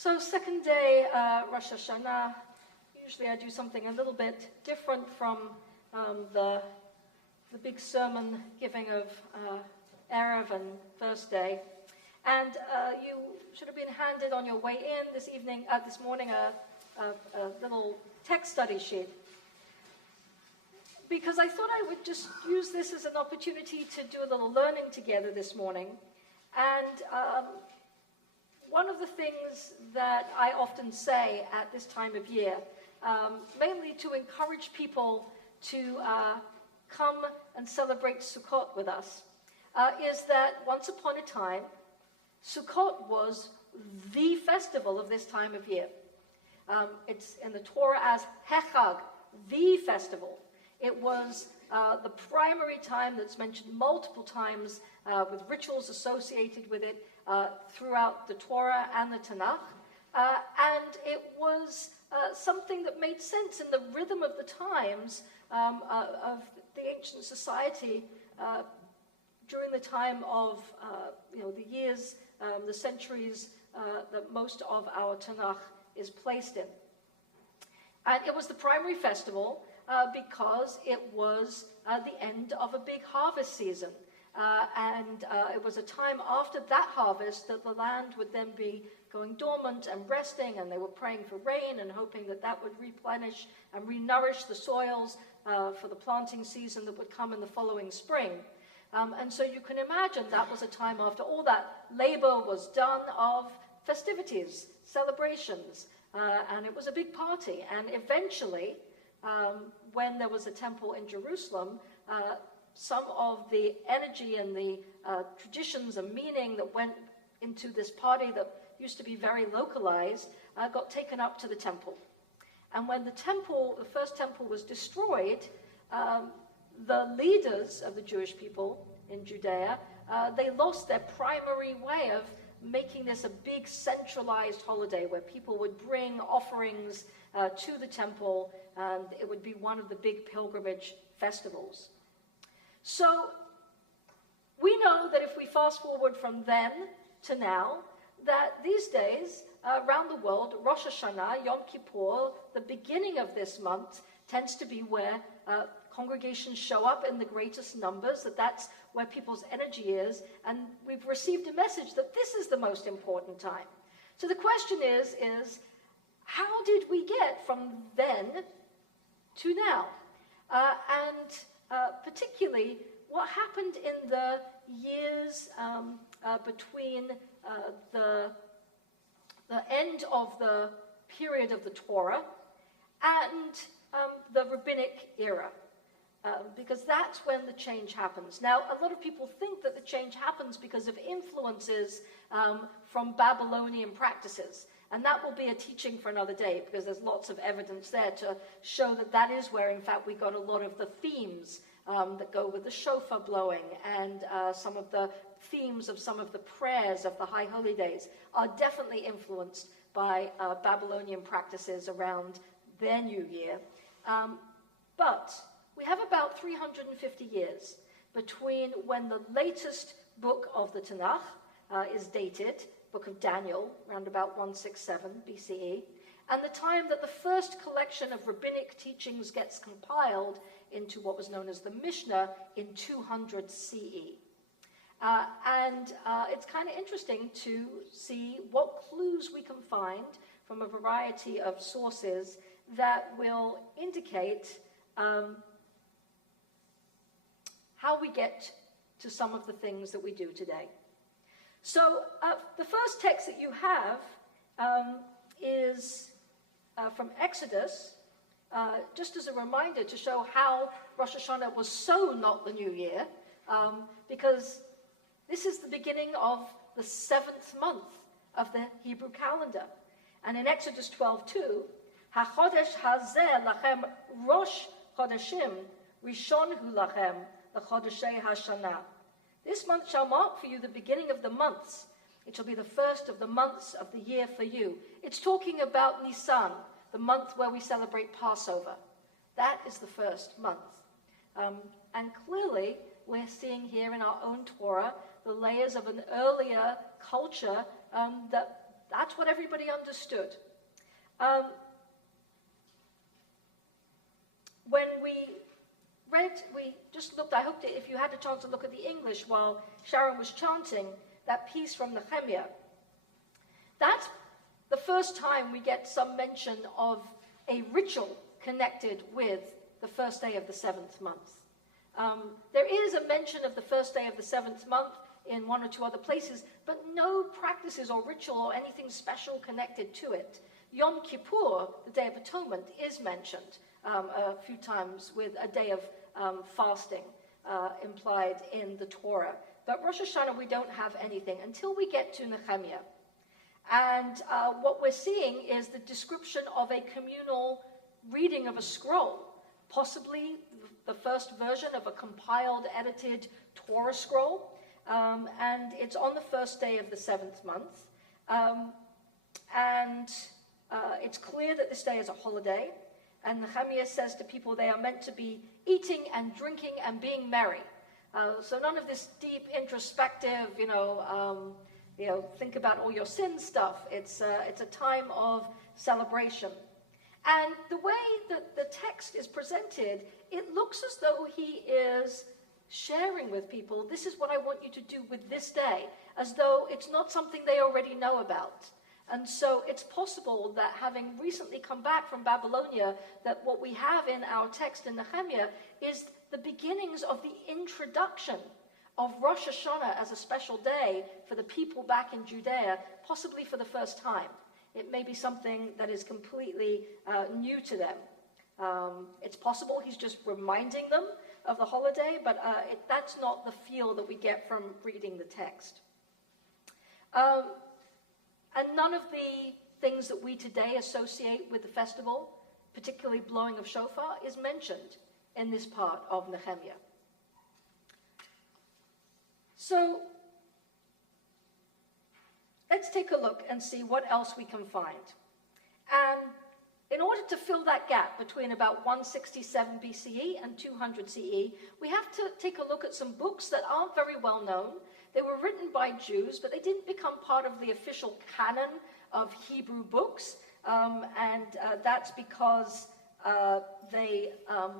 So second day, Rosh Hashanah. Usually I do something a little bit different from the big sermon giving of Erev and first day. And you should have been handed on your way in this morning, a little text study sheet. Because I thought I would just use this as an opportunity to do a little learning together this morning. And one of the things that I often say at this time of year, mainly to encourage people to come and celebrate Sukkot with us, is that once upon a time, Sukkot was the festival of this time of year. It's in the Torah as Hechag, the festival. It was the primary time that's mentioned multiple times with rituals associated with it throughout the Torah and the Tanakh. And it was something that made sense in the rhythm of the times of the ancient society during the time of the years, the centuries that most of our Tanakh is placed in. And it was the primary festival because it was the end of a big harvest season. And it was a time after that harvest that the land would then be going dormant and resting, and they were praying for rain and hoping that that would replenish and renourish the soils for the planting season that would come in the following spring. And so you can imagine that was a time after all that labor was done of festivities, celebrations, and it was a big party. And eventually, when there was a temple in Jerusalem, some of the energy and the traditions and meaning that went into this party that used to be very localized got taken up to the temple. And when the first temple was destroyed, the leaders of the Jewish people in Judea, they lost their primary way of making this a big centralized holiday where people would bring offerings to the temple, and it would be one of the big pilgrimage festivals. So we know that if we fast forward from then to now, that these days around the world, Rosh Hashanah, Yom Kippur, the beginning of this month, tends to be where congregations show up in the greatest numbers, that's where people's energy is, and we've received a message that this is the most important time. So the question is how did we get from then to now? And particularly, what happened in the years between the end of the period of the Torah and the rabbinic era, because that's when the change happens. Now, a lot of people think that the change happens because of influences from Babylonian practices, and that will be a teaching for another day, because there's lots of evidence there to show that that is where, in fact, we got a lot of the themes that go with the shofar blowing, and some of the themes of some of the prayers of the High Holy Days are definitely influenced by Babylonian practices around their New Year. But we have about 350 years between when the latest book of the Tanakh is dated, Book of Daniel, around about 167 BCE, and the time that the first collection of rabbinic teachings gets compiled into what was known as the Mishnah in 200 CE. And it's kind of interesting to see what clues we can find from a variety of sources that will indicate how we get to some of the things that we do today. So the first text that you have is from Exodus, just as a reminder to show how Rosh Hashanah was so not the New Year, because this is the beginning of the 7th month of the Hebrew calendar. And in Exodus 12:2, HaChodesh hazeh lachem Rosh Chodeshim, Rishon hu lachem, l'Chodeshei Hashanah. This month shall mark for you the beginning of the months. It shall be the first of the months of the year for you. It's talking about Nisan, the month where we celebrate Passover. That is the first month. And clearly, we're seeing here in our own Torah the layers of an earlier culture that that's what everybody understood. When we just looked, I hope that if you had a chance to look at the English while Sharon was chanting that piece from Nehemiah, that's the first time we get some mention of a ritual connected with the first day of the seventh month. There is a mention of the first day of the seventh month in one or two other places, but no practices or ritual or anything special connected to it. Yom Kippur, the Day of Atonement, is mentioned a few times with a day of fasting implied in the Torah. But Rosh Hashanah, we don't have anything until we get to Nehemiah. And what we're seeing is the description of a communal reading of a scroll, possibly the first version of a compiled, edited Torah scroll. And it's on the first day of the seventh month. It's clear that this day is a holiday. And Nehemiah says to people they are meant to be eating and drinking and being merry. So none of this deep, introspective, think about all your sin stuff. It's a time of celebration. And the way that the text is presented, it looks as though he is sharing with people, this is what I want you to do with this day, as though it's not something they already know about. And so it's possible that having recently come back from Babylonia, that what we have in our text in Nehemiah is the beginnings of the introduction of Rosh Hashanah as a special day for the people back in Judea, possibly for the first time. It may be something that is completely new to them. It's possible he's just reminding them of the holiday, but that's not the feel that we get from reading the text. And none of the things that we today associate with the festival, particularly blowing of shofar, is mentioned in this part of Nehemiah. So let's take a look and see what else we can find. And in order to fill that gap between about 167 BCE and 200 CE, we have to take a look at some books that aren't very well known. They were written by Jews, but they didn't become part of the official canon of Hebrew books. That's because they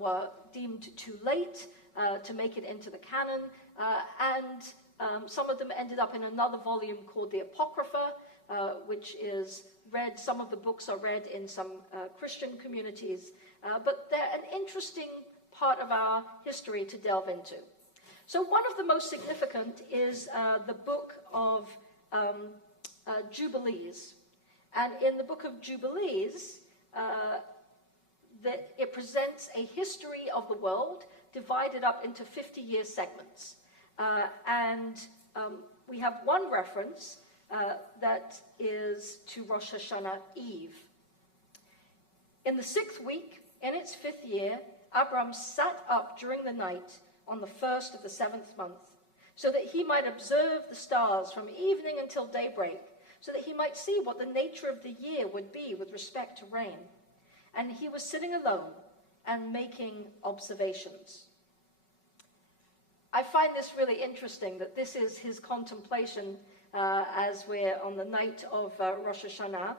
were deemed too late to make it into the canon. Some of them ended up in another volume called the Apocrypha, which is read, some of the books are read in some Christian communities. But they're an interesting part of our history to delve into. So one of the most significant is the book of Jubilees. And in the book of Jubilees, it presents a history of the world divided up into 50-year segments. We have one reference that is to Rosh Hashanah Eve. In the 6th week, in its 5th year, Abram sat up during the night on the 1st of the 7th month, so that he might observe the stars from evening until daybreak, so that he might see what the nature of the year would be with respect to rain. And he was sitting alone and making observations. I find this really interesting, that this is his contemplation as we're on the night of Rosh Hashanah,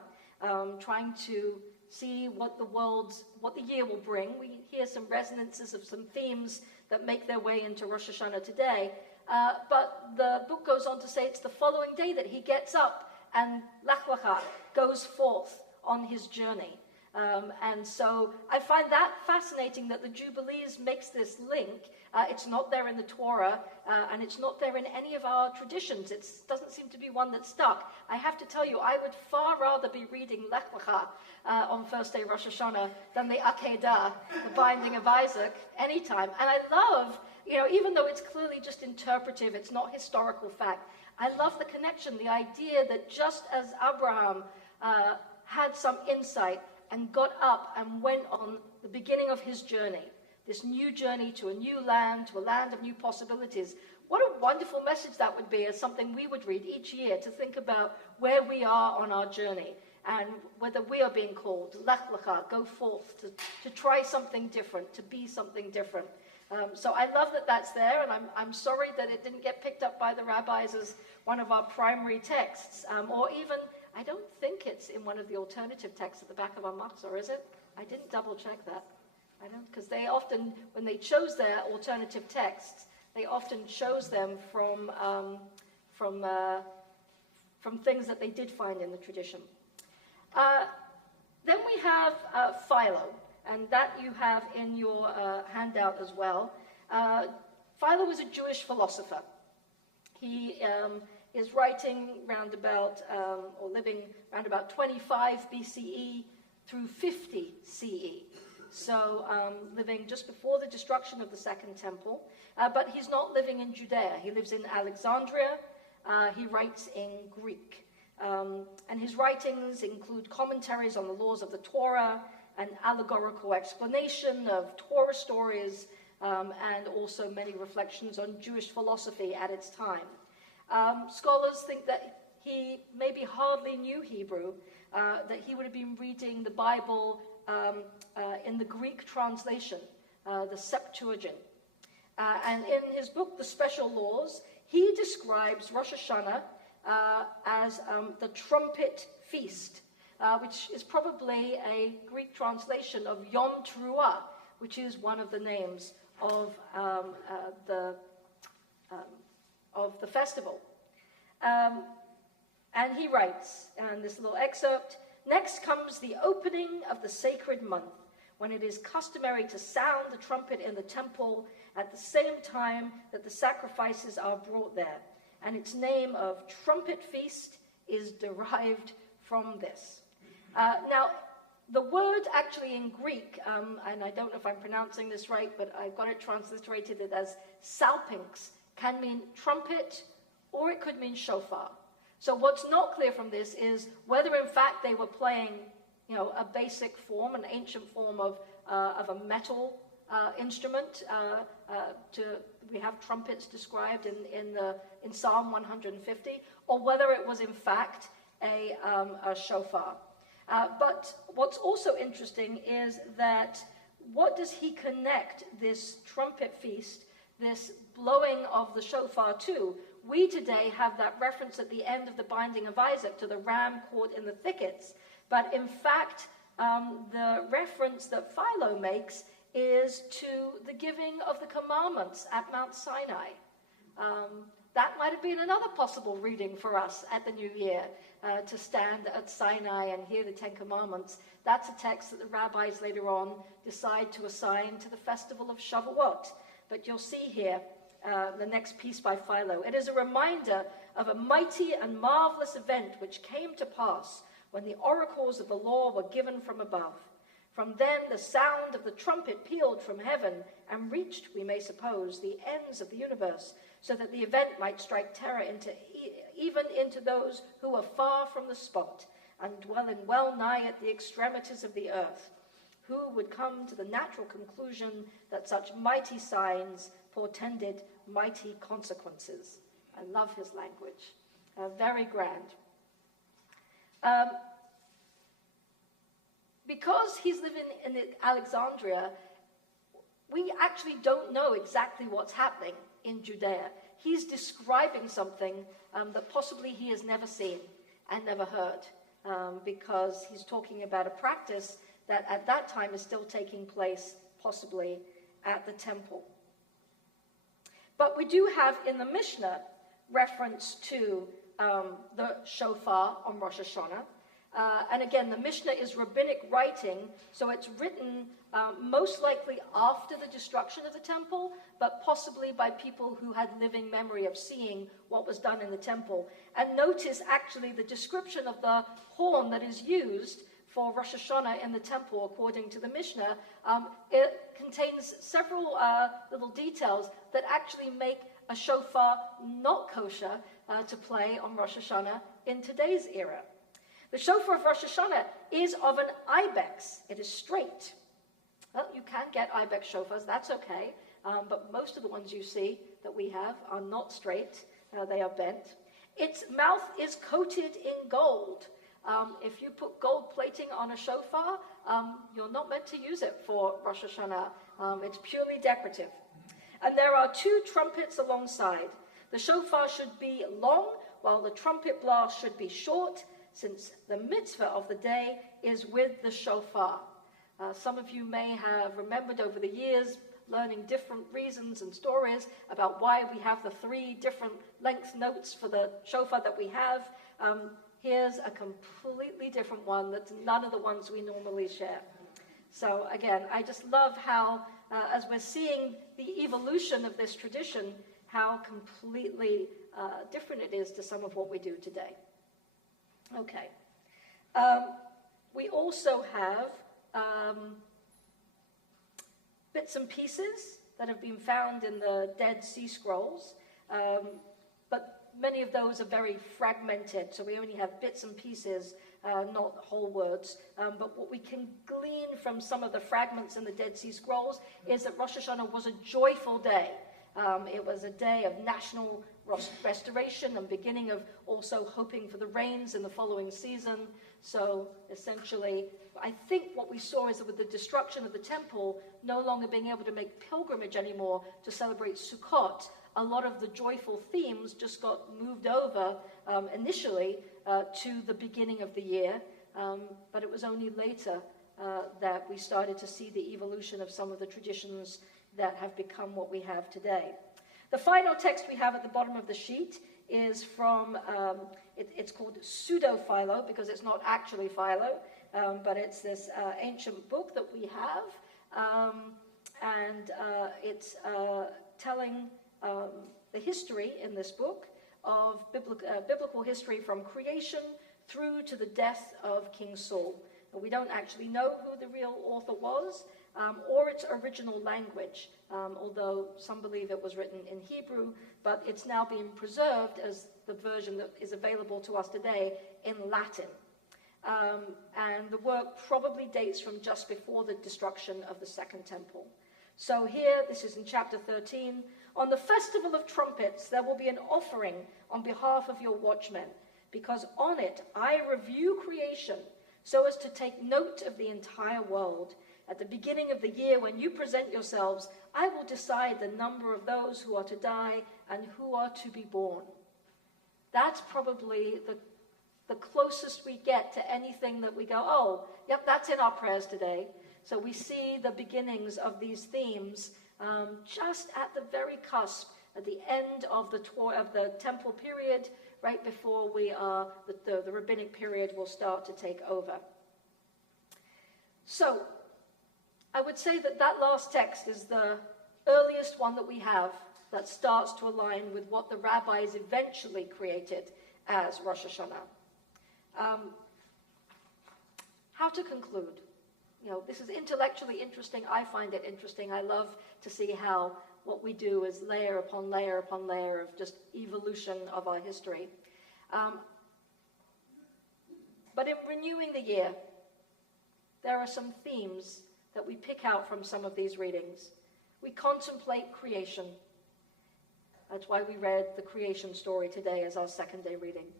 trying to see what the year will bring. We hear some resonances of some themes that make their way into Rosh Hashanah today. But the book goes on to say it's the following day that he gets up and Lech Lecha goes forth on his journey. And so I find that fascinating that the Jubilees makes this link. It's not there in the Torah, and it's not there in any of our traditions. It doesn't seem to be one that's stuck. I have to tell you, I would far rather be reading Lech Lecha on first day Rosh Hashanah than the Akedah, the binding of Isaac, anytime. And I love, even though it's clearly just interpretive, it's not historical fact, I love the connection, the idea that just as Abraham had some insight and got up and went on the beginning of his journey, this new journey to a new land, to a land of new possibilities. What a wonderful message that would be, as something we would read each year to think about where we are on our journey and whether we are being called, Lech Lecha, go forth, to try something different, to be something different. So I love that that's there, and I'm sorry that it didn't get picked up by the rabbis as one of our primary texts, or even I don't think it's in one of the alternative texts at the back of our Machzor, is it? I didn't double check that. I don't, because they often, when they chose their alternative texts, they often chose them from things that they did find in the tradition. Then we have Philo, and that you have in your handout as well. Philo was a Jewish philosopher. He is writing round about, or living round about 25 BCE through 50 CE. So living just before the destruction of the Second Temple. But he's not living in Judea. He lives in Alexandria. He writes in Greek. And his writings include commentaries on the laws of the Torah, an allegorical explanation of Torah stories, and also many reflections on Jewish philosophy at its time. Scholars think that he maybe hardly knew Hebrew, that he would have been reading the Bible in the Greek translation, the Septuagint. And in his book, The Special Laws, he describes Rosh Hashanah as the trumpet feast, which is probably a Greek translation of Yom Teruah, which is one of the names of the festival. And he writes, and this little excerpt, "Next comes the opening of the sacred month, when it is customary to sound the trumpet in the temple at the same time that the sacrifices are brought there. And its name of trumpet feast is derived from this." Now, the word actually in Greek, and I don't know if I'm pronouncing this right, but I've got it transliterated as salpinx, can mean trumpet, or it could mean shofar. So what's not clear from this is whether in fact they were playing, a basic form, an ancient form of a metal instrument. We have trumpets described in Psalm 150, or whether it was in fact a shofar. But what's also interesting is that what does he connect this trumpet feast, this blowing of the shofar to? We today have that reference at the end of the binding of Isaac to the ram caught in the thickets. But in fact, the reference that Philo makes is to the giving of the commandments at Mount Sinai. That might have been another possible reading for us at the New Year, to stand at Sinai and hear the Ten Commandments. That's a text that the rabbis later on decide to assign to the festival of Shavuot. But you'll see here the next piece by Philo. "It is a reminder of a mighty and marvelous event which came to pass when the oracles of the law were given from above. From then the sound of the trumpet pealed from heaven and reached, we may suppose, the ends of the universe, so that the event might strike terror even into those who were far from the spot and dwelling well nigh at the extremities of the earth, who would come to the natural conclusion that such mighty signs portended mighty consequences." I love his language. Very grand. Because he's living in Alexandria, we actually don't know exactly what's happening in Judea. He's describing something that possibly he has never seen and never heard, because he's talking about a practice that at that time is still taking place, possibly at the temple. But we do have in the Mishnah reference to the shofar on Rosh Hashanah. And again, the Mishnah is rabbinic writing, so it's written most likely after the destruction of the temple, but possibly by people who had living memory of seeing what was done in the temple. And notice actually the description of the horn that is used for Rosh Hashanah in the temple, according to the Mishnah. It contains several little details that actually make a shofar not kosher to play on Rosh Hashanah in today's era. The shofar of Rosh Hashanah is of an ibex. It is straight. Well, you can get ibex shofars, that's okay, but most of the ones you see that we have are not straight. They are bent. Its mouth is coated in gold. If you put gold plating on a shofar, you're not meant to use it for Rosh Hashanah. It's purely decorative. And there are two trumpets alongside. The shofar should be long, while the trumpet blast should be short. since the mitzvah of the day is with the shofar. Some of you may have remembered over the years learning different reasons and stories about why we have the 3 different length notes for the shofar that we have. Here's a completely different one that's none of the ones we normally share. So again, I just love how, as we're seeing the evolution of this tradition, how completely different it is to some of what we do today. Okay. We also have bits and pieces that have been found in the Dead Sea Scrolls, but many of those are very fragmented, so we only have bits and pieces, not whole words. But what we can glean from some of the fragments in the Dead Sea Scrolls is that Rosh Hashanah was a joyful day. It was a day of national restoration and beginning of also hoping for the rains in the following season. So essentially, I think what we saw is that with the destruction of the temple, no longer being able to make pilgrimage anymore to celebrate Sukkot, a lot of the joyful themes just got moved over initially to the beginning of the year, but it was only later that we started to see the evolution of some of the traditions that have become what we have today. The final text we have at the bottom of the sheet is from, it's called Pseudo-Philo, because it's not actually Philo, but it's this ancient book that we have, and it's telling the history in this book of biblical history from creation through to the death of King Saul. And we don't actually know who the real author was, or its original language, although some believe it was written in Hebrew, but it's now being preserved as the version that is available to us today in Latin. And the work probably dates from just before the destruction of the Second Temple. So here, this is in chapter 13, on the festival of trumpets, there will be an offering on behalf of your watchmen, because on it I review creation so as to take note of the entire world. At the beginning of the year, when you present yourselves, I will decide the number of those who are to die and who are to be born. That's probably the closest we get to anything that we go, oh, yep, that's in our prayers today. So we see the beginnings of these themes just at the very cusp, at the end of the temple period, right before the rabbinic period will start to take over. So I would say that last text is the earliest one that we have that starts to align with what the rabbis eventually created as Rosh Hashanah. How to conclude? You know, this is intellectually interesting. I find it interesting. I love to see how what we do is layer upon layer upon layer of just evolution of our history. But in renewing the year, there are some themes that we pick out from some of these readings. We contemplate creation. That's why we read the creation story today as our second day reading.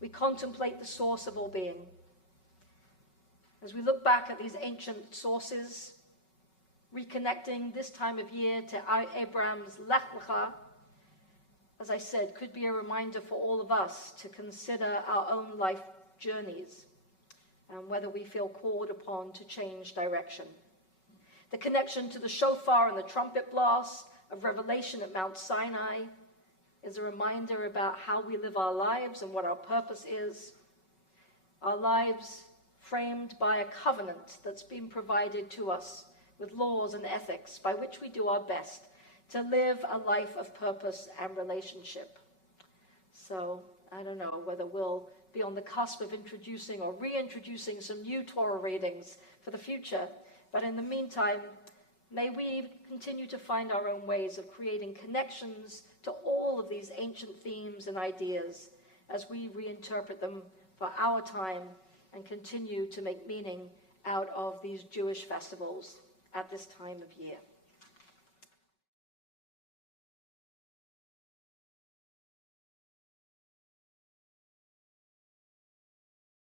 We contemplate the source of all being. As we look back at these ancient sources, reconnecting this time of year to Abraham's Lech Lecha, as I said, could be a reminder for all of us to consider our own life journeys and whether we feel called upon to change direction. The connection to the shofar and the trumpet blast of Revelation at Mount Sinai is a reminder about how we live our lives and what our purpose is. Our lives framed by a covenant that's been provided to us with laws and ethics by which we do our best to live a life of purpose and relationship. So I don't know whether we'll be on the cusp of introducing or reintroducing some new Torah readings for the future, but in the meantime, may we continue to find our own ways of creating connections to all of these ancient themes and ideas as we reinterpret them for our time and continue to make meaning out of these Jewish festivals at this time of year.